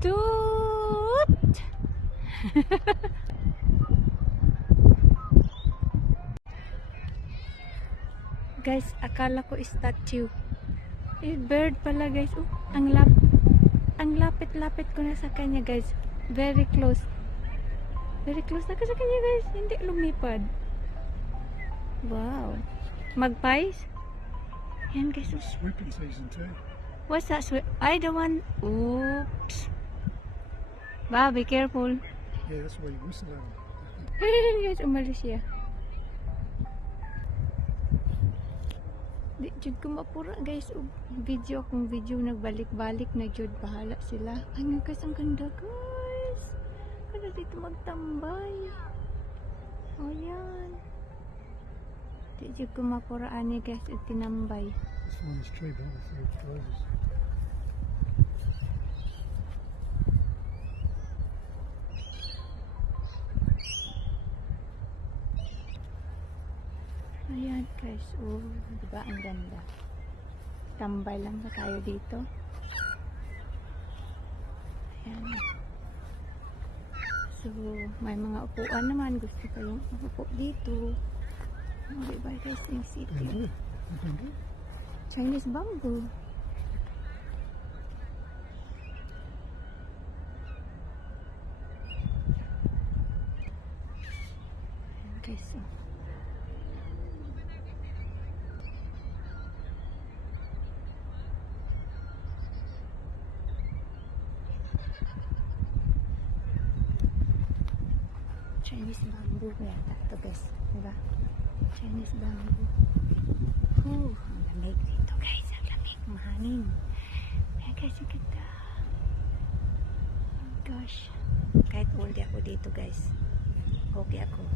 Toot! Guys, akala ko statue. Bird pala guys. Oh, ang lapit-lapit ko na sa kanya guys. Very close. Very close na ka sa kanya guys. Hindi lumipad. Wow. Magpies? Yan guys. Swooping season too. What's that? I the one. Oops. Wow, be careful. Yeah, that's why you whistle at them. Guys, umalis siya. Di jud ko mapura guys og video akong video nagbalik-balik na jud bahala sila. Ay nga guys, ang ganda guys. Kada dito magtambay. O yan. Di jud ko mapura ani guys og tinambay. This one is tree, but I think it closes. Ayan guys, oh, diba ang ganda. Tambay lang ba tayo dito? Ayan. So, may mga upuan naman. Gusto kayong upo dito. Diba guys, yung city. Chinese bamboo. Ayan guys, oh. Chinese bamboo yata ito guys, diba? Chinese bamboo. Oh, ang lamig dito guys, ang lamig, mahangin. Ayan guys, ang ganda. Oh gosh, kahit old ako dito guys, okay ako.